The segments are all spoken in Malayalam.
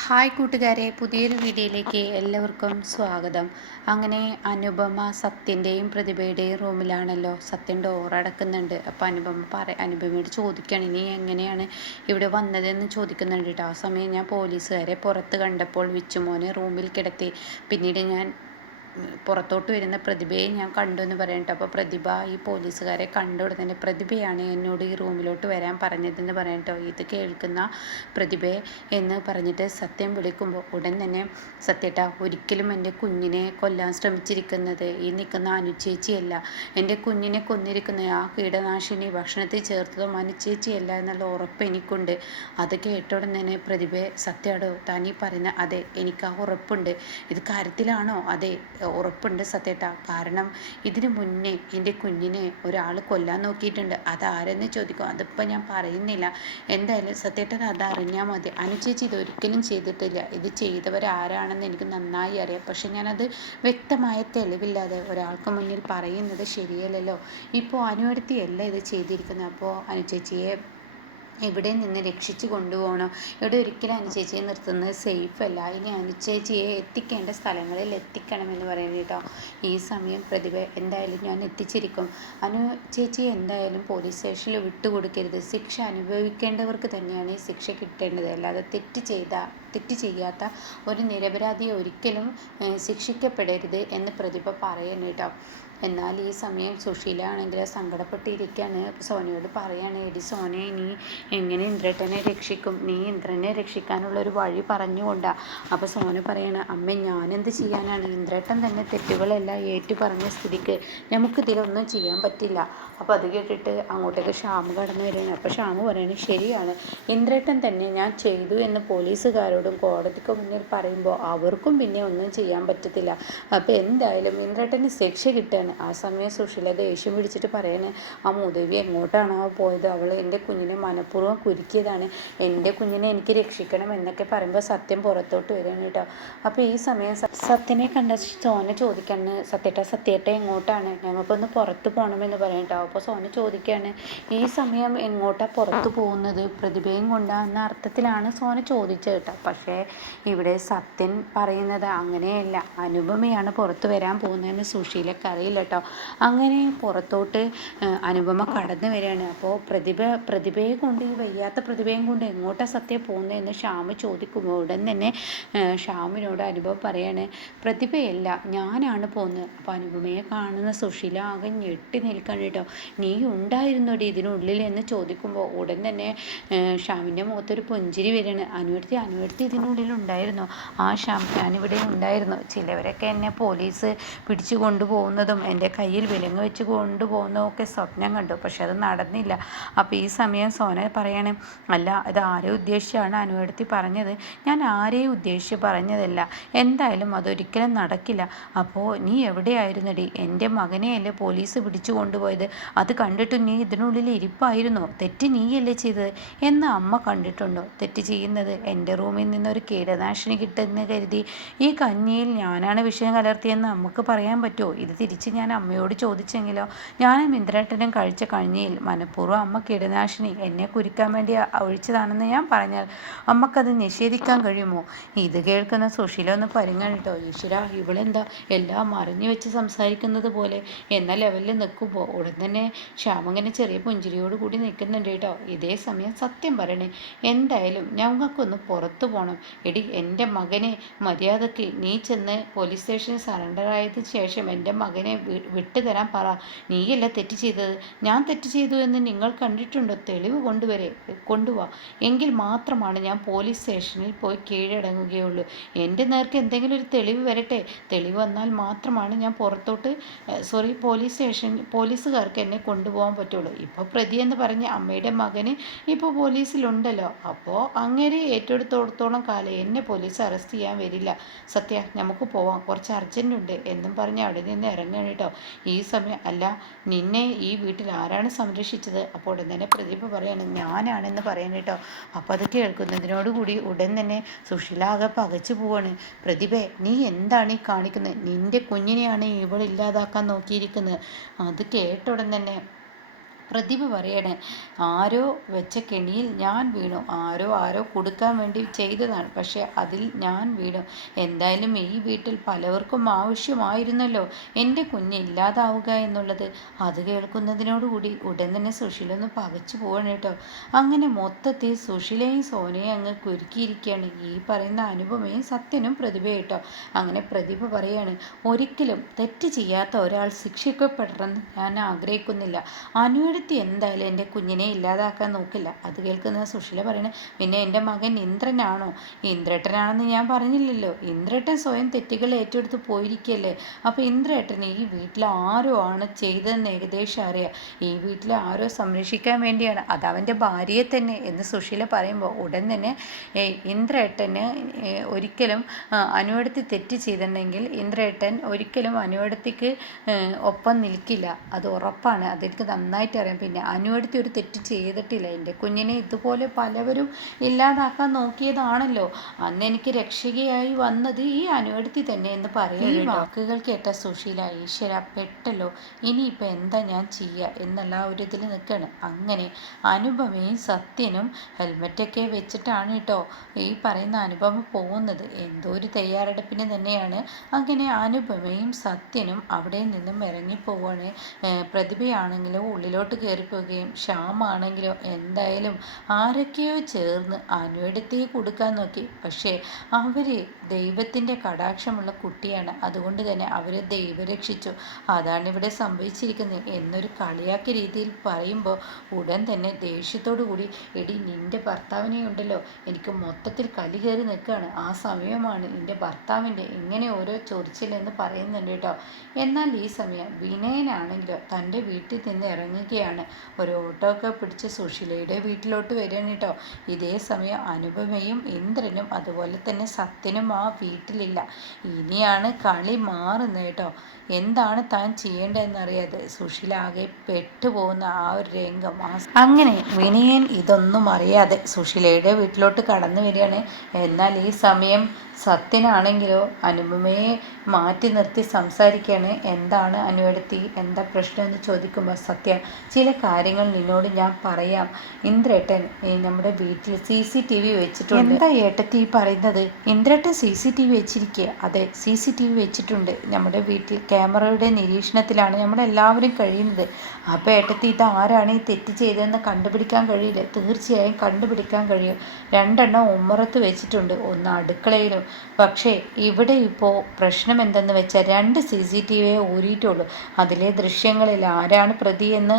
ഹായ് കൂട്ടുകാരെ പുതിയൊരു വീഡിയോയിലേക്ക് എല്ലാവർക്കും സ്വാഗതം. അങ്ങനെ അനുപമ സത്യന്റെയും പ്രതിഭയുടെയും റൂമിലാണല്ലോ സത്യൻ ഡോർ അടക്കുന്നുണ്ട്. അപ്പോൾ അനുപമ പറ അനുപമയോട് ചോദിക്കുകയാണ് ഇനി എങ്ങനെയാണ് ഇവിടെ വന്നതെന്ന് ചോദിക്കുന്നുണ്ട് കേട്ടോ ആ സമയം ഞാൻ പോലീസുകാരെ പുറത്ത് കണ്ടപ്പോൾ വിച്ചുമോനെ റൂമിൽ കിടത്തി. പിന്നീട് ഞാൻ പുറത്തോട്ട് വരുന്ന പ്രതിഭയെ ഞാൻ കണ്ടു എന്ന് പറയട്ടെ അപ്പോൾ പ്രതിഭ ഈ പോലീസുകാരെ കണ്ട ഉടനെ പ്രതിഭയാണ് എന്നോട് ഈ റൂമിലോട്ട് വരാൻ പറഞ്ഞതെന്ന് പറയട്ടോ ഇത് കേൾക്കുന്ന പ്രതിഭയെ എന്ന് പറഞ്ഞിട്ട് സത്യം വിളിക്കുമ്പോൾ ഉടൻ തന്നെ സത്യട്ട ഒരിക്കലും എന്റെ കുഞ്ഞിനെ കൊല്ലാൻ ശ്രമിച്ചിരിക്കുന്നത് ഈ നിൽക്കുന്ന അനുചേച്ചിയല്ല എന്റെ കുഞ്ഞിനെ കൊന്നിരിക്കുന്ന ആ കീടനാശിനി ഭക്ഷണത്തിൽ ചേർത്തതും അനുചേച്ചിയല്ല എന്നുള്ള ഉറപ്പ് എനിക്കുണ്ട്. അത് കേട്ട ഉടൻ തന്നെ പ്രതിഭയെ സത്യാടോ ഈ പറയുന്ന അതെ എനിക്ക് ആ ഉറപ്പുണ്ട്. ഇത് കാര്യത്തിലാണോ? അതെ ഉറപ്പുണ്ട് സത്യേട്ട. കാരണം ഇതിനു മുന്നേ എന്റെ കുഞ്ഞിനെ ഒരാൾ കൊല്ലാൻ നോക്കിയിട്ടുണ്ട്. അതാരെന്ന് ചോദിക്കും? അതിപ്പോൾ ഞാൻ പറയുന്നില്ല. എന്തായാലും സത്യേട്ടൻ അതറിഞ്ഞാൽ മതി. അനുചേച്ചി ഇതൊരിക്കലും ചെയ്തിട്ടില്ല. ഇത് ചെയ്തവരാരാണെന്ന് എനിക്ക് നന്നായി അറിയാം. പക്ഷെ ഞാനത് വ്യക്തമായ തെളിവില്ലാതെ ഒരാൾക്ക് മുന്നിൽ പറയുന്നത് ശരിയല്ലല്ലോ. ഇപ്പോൾ അനുവരുത്തിയല്ല ഇത് ചെയ്തിരിക്കുന്നത്. അപ്പോൾ അനുചേച്ചിയെ ഇവിടെ നിന്ന് രക്ഷിച്ചു കൊണ്ടുപോകണം? ഇവിടെ ഒരിക്കലും അനുചേച്ചിയെ നിർത്തുന്നത് സേഫ് അല്ല. ഇനി അനുചേച്ചിയെ എത്തിക്കേണ്ട സ്ഥലങ്ങളിൽ എത്തിക്കണം എന്ന് പറയുന്നത് കേട്ടോ. ഈ സമയം പ്രതിഭ എന്തായാലും ഞാൻ എത്തിച്ചിരിക്കും. അനു ചേച്ചി എന്തായാലും പോലീസ് സ്റ്റേഷനിൽ വിട്ടുകൊടുക്കരുത്. ശിക്ഷ അനുഭവിക്കേണ്ടവർക്ക് തന്നെയാണ് ഈ ശിക്ഷ കിട്ടേണ്ടത്. അല്ലാതെ തെറ്റ് ചെയ്ത തെറ്റ് ചെയ്യാത്ത ഒരു നിരപരാധിയെ ഒരിക്കലും ശിക്ഷിക്കപ്പെടരുത് എന്ന് പ്രതിഭ പറയുന്നു കേട്ടോ. എന്നാൽ ഈ സമയം സുശീല ആണെങ്കിൽ സങ്കടപ്പെട്ടിരിക്കുകയാണ് സോനയോട് പറയാണ് എടി സോനെ നീ എങ്ങനെ ഇന്ദ്രട്ടനെ രക്ഷിക്കും? നീ ഇന്ദ്രനെ രക്ഷിക്കാനുള്ള ഒരു വഴി പറഞ്ഞുകൊണ്ടാ. അപ്പോൾ സോന പറയാണ് അമ്മ ഞാനെന്ത് ചെയ്യാനാണ്? ഇന്ദ്രട്ടൻ തന്നെ തെറ്റുകളെല്ലാം ഏറ്റു പറഞ്ഞ സ്ഥിതിക്ക് നമുക്കിതിലൊന്നും ചെയ്യാൻ പറ്റില്ല. അപ്പോൾ അത് കേട്ടിട്ട് അങ്ങോട്ടേക്ക് ഷാമ് കടന്നു വരികയാണ്. അപ്പോൾ ഷാമ് പറയുന്നത് ശരിയാണ്. ഇന്ദ്രട്ടൻ തന്നെ ഞാൻ ചെയ്തു എന്ന് പോലീസുകാരോടും കോടതിക്ക് മുന്നിൽ പറയുമ്പോൾ അവർക്കും പിന്നെ ഒന്നും ചെയ്യാൻ പറ്റത്തില്ല. അപ്പോൾ എന്തായാലും ഇന്ദ്രട്ടന് ശിക്ഷ കിട്ടുകയാണ് ആ സമയം സുശീല ദേഷ്യം പിടിച്ചിട്ട് പറയണേ ആ മുതവി എങ്ങോട്ടാണോ പോയത്? അവൾ എന്റെ കുഞ്ഞിനെ മനഃപൂർവം കുരുക്കിയതാണ്. എന്റെ കുഞ്ഞിനെ എനിക്ക് രക്ഷിക്കണം എന്നൊക്കെ പറയുമ്പോൾ സത്യം പുറത്തോട്ട് വരികയാണ് കേട്ടോ. അപ്പോൾ ഈ സമയം സത്യനെ കണ്ട സോന ചോദിക്കാണ് സത്യേട്ട സത്യേട്ട എങ്ങോട്ടാണ്? ഞങ്ങൾക്കൊന്ന് പുറത്ത് പോകണമെന്ന് പറയും കേട്ടോ. അപ്പോൾ സോന ചോദിക്കുകയാണ് ഈ സമയം എങ്ങോട്ടാണ് പുറത്ത് പോകുന്നത്? പ്രതിഭയും കൊണ്ടാന്ന അർത്ഥത്തിലാണ് സോന ചോദിച്ചത് കേട്ടോ. പക്ഷേ ഇവിടെ സത്യൻ പറയുന്നത് അങ്ങനെയല്ല. അനുപമയാണ് പുറത്ത് വരാൻ പോകുന്നതെന്ന് സുശീലക്ക് അറിയില്ല കേട്ടോ. അങ്ങനെ പുറത്തോട്ട് അനുപമ കടന്നു വരികയാണ്. അപ്പോൾ പ്രതിഭ പ്രതിഭയെ കൊണ്ട് ഈ വയ്യാത്ത പ്രതിഭയും കൊണ്ട് എങ്ങോട്ടാണ് സത്യം പോകുന്നതെന്ന് ഷ്യാമ് ചോദിക്കുമ്പോൾ ഉടൻ തന്നെ ഷ്യാമിനോട് അനുഭവം പറയാണ് പ്രതിഭയല്ല ഞാനാണ് പോകുന്നത്. അപ്പോൾ അനുപമയെ കാണുന്ന സുശീല ആകെ ഞെട്ടി നിൽക്കണം കേട്ടോ. നീ ഉണ്ടായിരുന്നോടി ഇതിനുള്ളിൽ? എന്ന് ചോദിക്കുമ്പോൾ ഉടൻ തന്നെ ഷ്യാമിന്റെ മുഖത്തൊരു പുഞ്ചിരി വരികയാണ്. അനുവർത്തി അനുവർത്തി ഇതിനുള്ളിൽ ഉണ്ടായിരുന്നു ആ ഷ്യാം ഇവിടെ ഉണ്ടായിരുന്നു. ചിലവരൊക്കെ എന്നെ പോലീസ് പിടിച്ചു കൊണ്ടുപോകുന്നതും എന്റെ കയ്യിൽ വിലങ്ങ് വെച്ച് കൊണ്ടുപോകുന്നതൊക്കെ സ്വപ്നം കണ്ടു. പക്ഷെ അത് നടന്നില്ല. അപ്പോൾ ഈ സമയം സോന പറയണേ അല്ല അത് ആരെ ഉദ്ദേശിച്ചാണ് അനുവേടത്തി പറഞ്ഞത്? ഞാൻ ആരെയും ഉദ്ദേശിച്ച് പറഞ്ഞതല്ല. എന്തായാലും അതൊരിക്കലും നടക്കില്ല. അപ്പോൾ നീ എവിടെയായിരുന്നടി? എന്റെ മകനെയല്ലേ പോലീസ് പിടിച്ചു കൊണ്ടുപോയത്? അത് കണ്ടിട്ട് നീ ഇതിനുള്ളിൽ ഇരിപ്പായിരുന്നോ? തെറ്റ് നീയല്ലേ ചെയ്തത്? എന്ന് അമ്മ കണ്ടിട്ടുണ്ടോ? തെറ്റ് ചെയ്യുന്നത് എന്റെ റൂമിൽ നിന്നൊരു കീടനാശിനി കിട്ടുമെന്ന് കരുതി. ഈ കഞ്ഞിയിൽ ഞാനാണ് വിഷയം കലർത്തിയെന്ന് നമുക്ക് പറയാൻ പറ്റുമോ? ഇത് തിരിച്ച് ഞാൻ അമ്മയോട് ചോദിച്ചെങ്കിലോ? ഞാനും ഇന്ദ്രേട്ടനും കഴിച്ച കഞ്ഞിയിൽ മനഃപൂർവം അമ്മ കീടനാശിനി എന്നെ കുരിക്കാൻ വേണ്ടി ഒഴിച്ചതാണെന്ന് ഞാൻ പറഞ്ഞാൽ അമ്മക്കത് നിഷേധിക്കാൻ കഴിയുമോ? ഇത് കേൾക്കുന്ന സുശീല ഒന്ന് പരിങ്ങണിട്ടോ ഈശ്വര ഇവളെന്താ എല്ലാം മറിഞ്ഞു വെച്ച് സംസാരിക്കുന്നത് പോലെ? എന്ന ലെവലിൽ നിൽക്കുമ്പോൾ ഉടൻ തന്നെ ശ്യാമങ്ങനെ ചെറിയ പുഞ്ചിരിയോട് കൂടി നിൽക്കുന്നുണ്ട് കേട്ടോ. ഇതേ സമയം സത്യം പറയണേ എന്തായാലും ഞങ്ങൾക്കൊന്ന് പുറത്തു പോകണം എടി എന്റെ മകനെ മര്യാദയ്ക്ക് നീ ചെന്ന് പോലീസ് സ്റ്റേഷനിൽ സറണ്ടർ ആയതിനു ശേഷം എന്റെ മകനെ വിട്ടുതരാൻ പറ. നീയല്ല തെറ്റ് ചെയ്തത്. ഞാൻ തെറ്റ് ചെയ്തു എന്ന് നിങ്ങൾ കണ്ടിട്ടുണ്ടോ? തെളിവ് കൊണ്ടുവരെ കൊണ്ടുവാ. എങ്കിൽ മാത്രമാണ് ഞാൻ പോലീസ് സ്റ്റേഷനിൽ പോയി കീഴടങ്ങുകയുള്ളൂ. എന്റെ നേർക്ക് എന്തെങ്കിലും ഒരു തെളിവ് വരട്ടെ? തെളിവ് വന്നാൽ മാത്രമാണ് ഞാൻ പുറത്തോട്ട് സോറി പോലീസ് സ്റ്റേഷൻ പോലീസുകാർക്ക് എന്നെ കൊണ്ടുപോകാൻ പറ്റുള്ളൂ. ഇപ്പോൾ പ്രതി എന്ന് പറഞ്ഞ അമ്മയുടെ മകന് ഇപ്പോൾ പോലീസിലുണ്ടല്ലോ അപ്പോൾ അങ്ങനെ ഏറ്റെടുത്തോടത്തോളം കാലം എന്നെ പോലീസ് അറസ്റ്റ് ചെയ്യാൻ വരില്ല. സത്യ നമുക്ക് പോവാം. കുറച്ച് അർജന്റ് ഉണ്ട് എന്നും പറഞ്ഞ് അവിടെ നിന്ന് ഇറങ്ങണം കേട്ടോ. ഈ സമയം അല്ല നിന്നെ ഈ വീട്ടിൽ ആരാണ് സംരക്ഷിച്ചത്? അപ്പോൾ ഉടൻ തന്നെ പ്രദീപ് പറയാണ് ഞാനാണെന്ന് പറയാൻ കേട്ടോ. അപ്പോൾ അത് കേൾക്കുന്നതിനോടുകൂടി ഉടൻ തന്നെ സുഷിലാകെ പകച്ചു പോവാണ്. പ്രതിഭ നീ എന്താണ് ഈ കാണിക്കുന്നത്? നിന്റെ കുഞ്ഞിനെയാണ് ഇവൾ ഇല്ലാതാക്കാൻ നോക്കിയിരിക്കുന്നത്. അത് കേട്ട ഉടൻ തന്നെ പ്രതിഭ പറയണേ. ആരോ വെച്ച കെണിയിൽ ഞാൻ വീണു. ആരോ ആരോ കൊടുക്കാൻ വേണ്ടി ചെയ്തതാണ്. പക്ഷേ അതിൽ ഞാൻ വീണു. എന്തായാലും ഈ വീട്ടിൽ പലവർക്കും ആവശ്യമായിരുന്നല്ലോ. എന്റെ കുഞ്ഞ് ഇല്ലാതാവുക എന്നുള്ളത്. അത് കേൾക്കുന്നതിനോടുകൂടി ഉടൻ തന്നെ സുശീലൊന്ന് പകച്ചു പോകണം കേട്ടോ. അങ്ങനെ മൊത്തത്തിൽ സുശീലയും സോനയും അങ്ങ് കുരുക്കിയിരിക്കുകയാണ്. ഈ പറയുന്ന അനുപമയും സത്യനും പ്രതിഭ കേട്ടോ. അങ്ങനെ പ്രതിഭ പറയാണ് ഒരിക്കലും തെറ്റ് ചെയ്യാത്ത ഒരാൾ ശിക്ഷിക്കപ്പെടണമെന്ന് ഞാൻ ആഗ്രഹിക്കുന്നില്ല. അനുയുടെ ഒരുത്തി എന്തായാലും എന്റെ കുഞ്ഞിനെ ഇല്ലാതാക്കാൻ നോക്കില്ല. അത് കേൾക്കുന്ന സുശീല പറയണേ പിന്നെ എന്റെ മകൻ ഇന്ദ്രനാണോ? ഇന്ദ്രേട്ടനാണെന്ന് ഞാൻ പറഞ്ഞില്ലല്ലോ. ഇന്ദ്രേട്ടൻ സ്വയം തെറ്റുകൾ ഏറ്റെടുത്ത് പോയിരിക്കല്ലേ. അപ്പോൾ ഇന്ദ്രേട്ടൻ ഈ വീട്ടിൽ ആരോ ആണ് ചെയ്തതെന്ന് ഏകദേശം അറിയാം. ഈ വീട്ടിൽ ആരോ സംരക്ഷിക്കാൻ വേണ്ടിയാണ്. അത് അവന്റെ ഭാര്യയെ തന്നെ. എന്ന് സുശീല പറയുമ്പോൾ ഉടൻ തന്നെ ഇന്ദ്രേട്ടന് ഒരിക്കലും അനുവടത്തി തെറ്റ് ചെയ്തിട്ടുണ്ടെങ്കിൽ ഇന്ദ്രേട്ടൻ ഒരിക്കലും അനുവടത്തിക്ക് ഒപ്പം നിൽക്കില്ല. അത് ഉറപ്പാണ്. അതെനിക്ക് നന്നായിട്ട് പിന്നെ അനുവടുത്തി ഒരു തെറ്റ് ചെയ്തിട്ടില്ല. എന്റെ കുഞ്ഞിനെ ഇതുപോലെ പലവരും ഇല്ലാതാക്കാൻ നോക്കിയതാണല്ലോ. അന്ന് എനിക്ക് രക്ഷകയായി വന്നത് ഈ അനുവടുത്തി തന്നെ എന്ന് പറയുക ഈ വാക്കുകൾ കേട്ട സുശീല ഈശ്വര പെട്ടല്ലോ ഇനിയിപ്പോൾ എന്താ ഞാൻ ചെയ്യുക എന്നല്ല ഒരു ഇതിൽ നിൽക്കുകയാണ് അങ്ങനെ അനുപമയും സത്യനും ഹെൽമെറ്റൊക്കെ വെച്ചിട്ടാണ് കേട്ടോ ഈ പറയുന്ന അനുപമ പോകുന്നത്. എന്തോ ഒരു തയ്യാറെടുപ്പിന് തന്നെയാണ്. അങ്ങനെ അനുപമയും സത്യനും അവിടെ നിന്നും ഇറങ്ങിപ്പോവാണ്. പ്രതിഭയാണെങ്കിലും ഉള്ളിലോട്ട് കയറിപ്പോവുകയും ശ്യാമാണെങ്കിലോ എന്തായാലും ആരൊക്കെയോ ചേർന്ന് അനുവെടുത്തേ കൊടുക്കാൻ നോക്കി. പക്ഷേ അവർ ദൈവത്തിന്റെ കടാക്ഷമുള്ള കുട്ടിയാണ്. അതുകൊണ്ട് തന്നെ അവരെ ദൈവം രക്ഷിച്ചു. അതാണ് ഇവിടെ സംഭവിച്ചിരിക്കുന്നത്. എന്നൊരു കളിയാക്കിയ രീതിയിൽ പറയുമ്പോൾ ഉടൻ തന്നെ ദേഷ്യത്തോടു കൂടി എടി നിന്റെ ഭർത്താവിനെ ഉണ്ടല്ലോ. എനിക്ക് മൊത്തത്തിൽ കലി കയറി നിൽക്കുകയാണ്. ആ സമയമാണ് നിന്റെ ഭർത്താവിന്റെ ഇങ്ങനെ ഓരോ ചൊറിച്ചിലെന്ന് പറയുന്നുണ്ട് കേട്ടോ. എന്നാൽ ഈ സമയം വിനയനാണെങ്കിലോ തന്റെ വീട്ടിൽ നിന്ന് ഇറങ്ങുകയാണ്. ആണ് ഒരു ഓട്ടോ ഒക്കെ പിടിച്ച് സുശീലയുടെ വീട്ടിലോട്ട് വരികയാണ് കേട്ടോ. ഇതേ സമയം അനുപമയും ഇന്ദ്രനും അതുപോലെ തന്നെ സത്യനും ആ വീട്ടിലില്ല. ഇനിയാണ് കളി മാറുന്നത് കേട്ടോ. എന്താണ് താൻ ചെയ്യേണ്ടതെന്നറിയാതെ സുശീല ആകെ പെട്ടുപോകുന്ന ആ ഒരു രംഗം. അങ്ങനെ വിനയൻ ഇതൊന്നും അറിയാതെ സുശീലയുടെ വീട്ടിലോട്ട് കടന്നു വരികയാണ്. എന്നാൽ ഈ സമയം സത്യനാണെങ്കിലോ അനുപമയെ മാറ്റി നിർത്തി സംസാരിക്കുകയാണ്. എന്താണ് അനുവടുത്തി? എന്താ പ്രശ്നം എന്ന് ചോദിക്കുമ്പോൾ സത്യ ചില കാര്യങ്ങൾ നിന്നോട് ഞാൻ പറയാം. ഇന്ദ്രേട്ടൻ നമ്മുടെ വീട്ടിൽ സി സി ടി വി വെച്ചിട്ടുണ്ട്. എന്താ ഏട്ടത്തി പറയുന്നത്? ഇന്ദ്രേട്ടൻ സി സി ടി വി വെച്ചിരിക്കുക അതെ സി സി ടി വി വെച്ചിട്ടുണ്ട്. നമ്മുടെ വീട്ടിൽ ക്യാമറയുടെ നിരീക്ഷണത്തിലാണ് നമ്മളെല്ലാവരും കഴിയുന്നത്. അപ്പോൾ ഏട്ടത്തി ഇത് ആരാണ് ഈ തെറ്റ് ചെയ്തതെന്ന് കണ്ടുപിടിക്കാൻ കഴിയില്ല? തീർച്ചയായും കണ്ടുപിടിക്കാൻ കഴിയും. രണ്ടെണ്ണം ഉമ്മറത്ത് വെച്ചിട്ടുണ്ട്. ഒന്ന് അടുക്കളയിലും. പക്ഷേ ഇവിടെ ഇപ്പോൾ പ്രശ്നം എന്തെന്ന് വെച്ചാൽ രണ്ട് സി സി ടി വിയെ ഊരിയിട്ടുള്ളൂ. അതിലെ ദൃശ്യങ്ങളിൽ ആരാണ് പ്രതി എന്ന്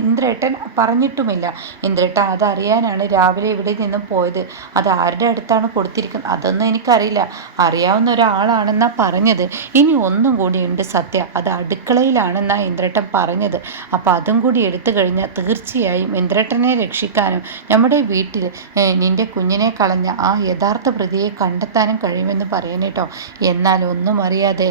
ഇന്ദ്രേട്ടൻ പറഞ്ഞിട്ടുമില്ല. ഇന്ദ്രേട്ടൻ അതറിയാനാണ് രാവിലെ ഇവിടെ നിന്നും പോയത്. അത് ആരുടെ അടുത്താണ് കൊടുത്തിരിക്കുന്നത്? അതൊന്നും എനിക്കറിയില്ല. അറിയാവുന്ന ഒരാളാണെന്നാണ് പറഞ്ഞത്. ഇനി ഒന്നും കൂടി ഉണ്ട് സത്യ. അത് അടുക്കളയിലാണെന്നാണ് ഇന്ദ്രേട്ടൻ പറഞ്ഞത്. അപ്പോൾ അതും കൂടി എടുത്തു കഴിഞ്ഞാൽ തീർച്ചയായും ഇന്ദ്രേട്ടനെ രക്ഷിക്കാനും നമ്മുടെ വീട്ടിൽ നിന്റെ കുഞ്ഞിനെ കളഞ്ഞ ആ യഥാർത്ഥ പ്രതിയെ കണ്ടെത്താനും കഴിയുമെന്ന് പറയണേട്ടോ എന്നാൽ ഒന്നും അറിയാതെ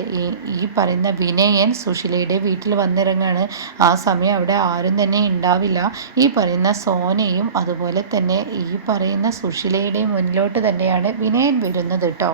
ഈ പറയുന്ന വിനയൻ സുശീലയുടെ വീട്ടിൽ വന്നിറങ്ങാണ്. ആ സമയം അവിടെ ആരും തന്നെ ഉണ്ടാവില്ല. ഈ പറയുന്ന സോനയും അതുപോലെ തന്നെ ഈ പറയുന്ന സുശീലയുടെയും മുന്നിലോട്ട് തന്നെയാണ് വിനയൻ വരുന്നത് കേട്ടോ